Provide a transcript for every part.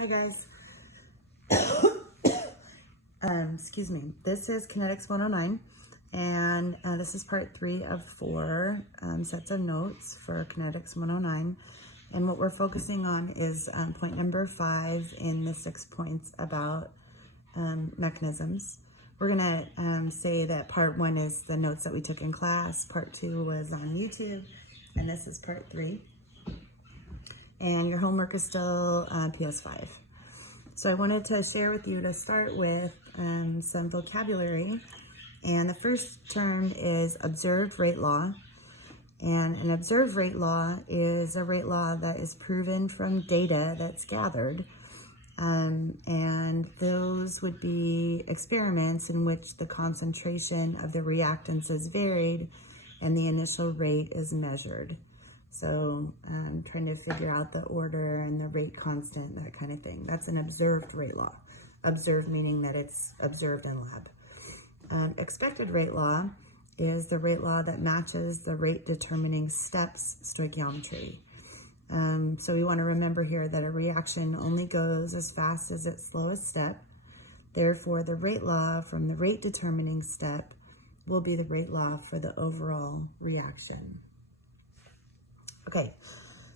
Hi guys. Excuse me. This is Kinetics 109, and this is part 3 of 4 sets of notes for Kinetics 109. And what we're focusing on is point number 5 in the 6 points about mechanisms. We're gonna say that part 1 is the notes that we took in class, part 2 was on YouTube, and this is part 3. And your homework is still PS5. So I wanted to share with you to start with some vocabulary. And the first term is observed rate law. And an observed rate law is a rate law that is proven from data that's gathered. And those would be experiments in which the concentration of the reactants is varied and the initial rate is measured. So trying to figure out the order and the rate constant, that kind of thing. That's an observed rate law. Observed meaning that it's observed in lab. Expected rate law is the rate law that matches the rate determining steps stoichiometry. So we want to remember here that a reaction only goes as fast as its slowest step. Therefore, the rate law from the rate determining step will be the rate law for the overall reaction. Okay,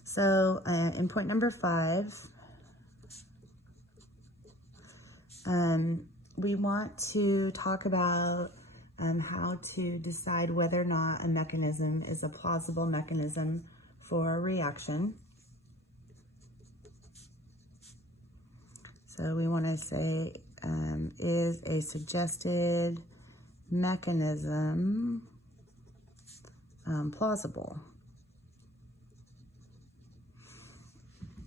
so in point number 5, we want to talk about how to decide whether or not a mechanism is a plausible mechanism for a reaction. So we want to say, is a suggested mechanism plausible?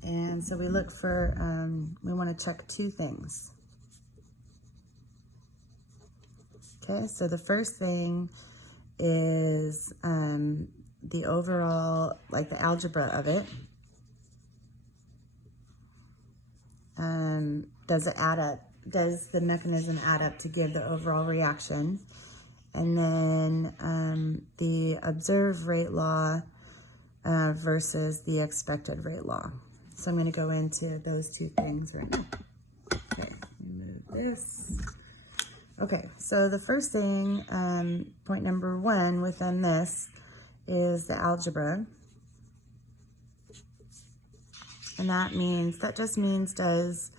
And so we look for, we want to check 2 things. Okay, so the first thing is the overall, like the algebra of it. Does it add up? Does the mechanism add up to give the overall reaction? And then the observed rate law versus the expected rate law. So I'm going to go into those 2 things right now. Okay, move this. Okay, so the first thing, point number 1 within this is the algebra. And that just means does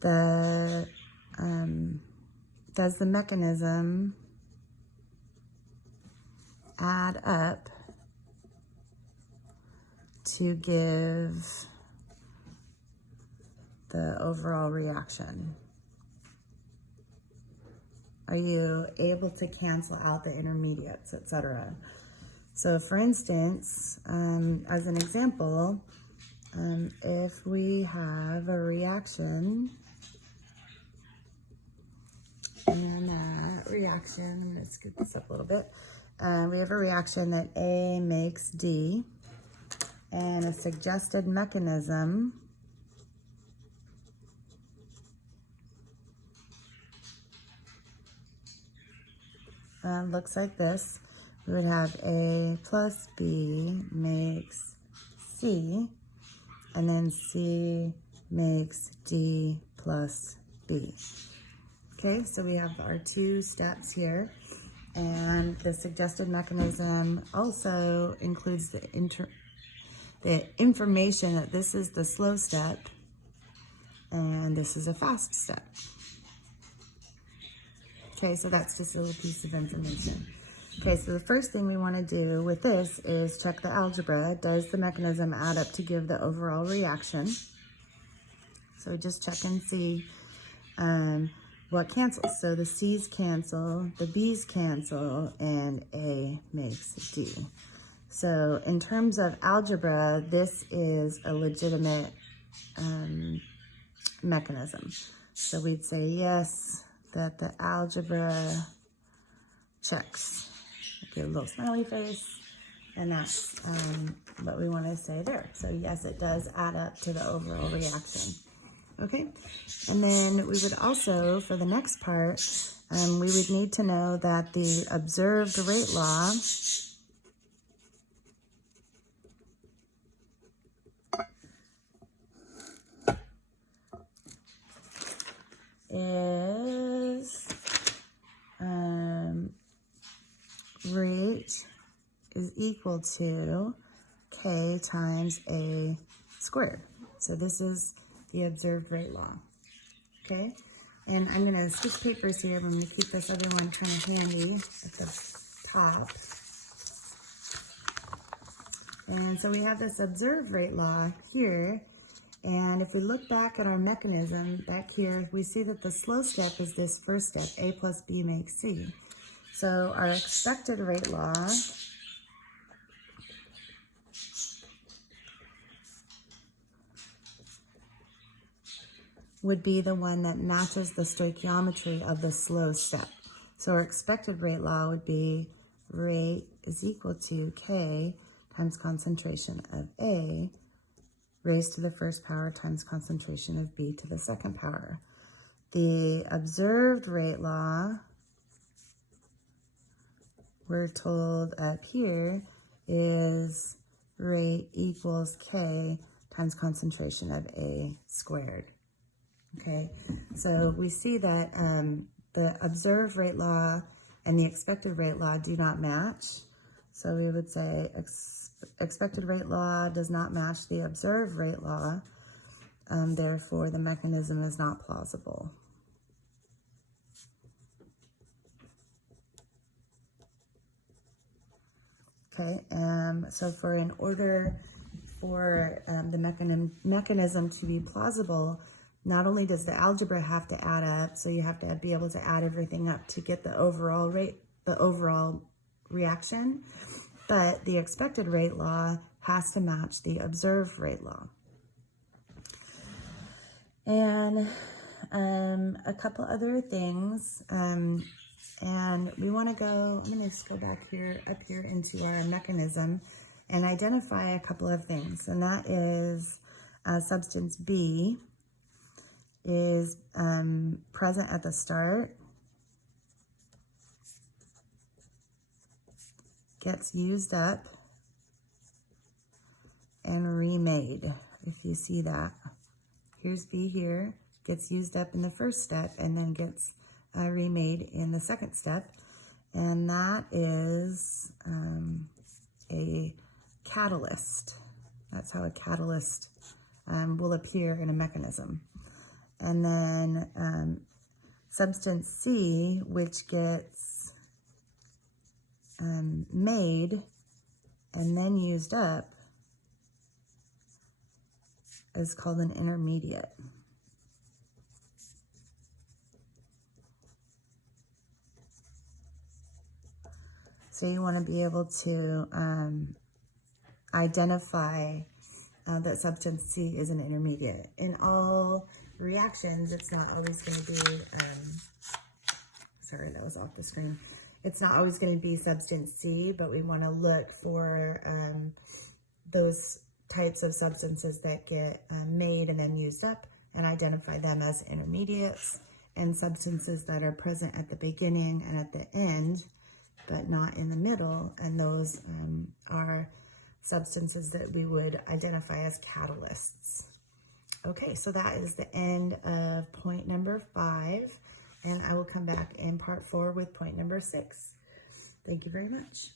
the mechanism add up to give the overall reaction? Are you able to cancel out the intermediates, etc.? So for instance, as an example, if we have a reaction, and that reaction, let's get this up a little bit. We have a reaction that A makes D, and a suggested mechanism looks like this. We would have A plus B makes C, and then C makes D plus B. Okay, so we have our 2 steps here, and the suggested mechanism also includes the information that this is the slow step and this is a fast step. Okay, so that's just a little piece of information. Okay, so the first thing we want to do with this is check the algebra. Does the mechanism add up to give the overall reaction? So just check and see what cancels. So the C's cancel, the B's cancel, and A makes D. So in terms of algebra, this is a legitimate mechanism. So we'd say yes, that the algebra checks. Okay, a little smiley face, and that's what we want to say there. So yes, it does add up to the overall reaction. Okay, and then we would also, for the next part, we would need to know that the observed rate law equal to K times A squared. So this is the observed rate law, okay? And I'm gonna switch papers here. I'm gonna keep this other one kind of handy at the top. And so we have this observed rate law here. And if we look back at our mechanism back here, we see that the slow step is this first step, A plus B makes C. So our expected rate law would be the one that matches the stoichiometry of the slow step. So our expected rate law would be rate is equal to K times concentration of A raised to the first power times concentration of B to the second power. The observed rate law, we're told up here, is rate equals K times concentration of A squared. Okay, so we see that the observed rate law and the expected rate law do not match. So we would say expected rate law does not match the observed rate law. Therefore, the mechanism is not plausible. Okay, so in order for the mechanism to be plausible, not only does the algebra have to add up, so you have to be able to add everything up to get the overall rate, the overall reaction, but the expected rate law has to match the observed rate law. And a couple other things, and we want to go, I'm going to go back here, up here into our mechanism and identify a couple of things. And that is substance B is present at the start, gets used up, and remade. If you see that, here's B here, gets used up in the first step and then gets remade in the second step. And that is a catalyst. That's how a catalyst will appear in a mechanism. And then substance C, which gets made and then used up, is called an intermediate. So you want to be able to identify that substance C is an intermediate. In all reactions, it's not always going to be, sorry, that was off the screen. It's not always going to be substance C, but we want to look for those types of substances that get made and then used up and identify them as intermediates, and substances that are present at the beginning and at the end, but not in the middle, and those are substances that we would identify as catalysts. Okay, so that is the end of point number 5, and I will come back in part 4 with point number 6. Thank you very much.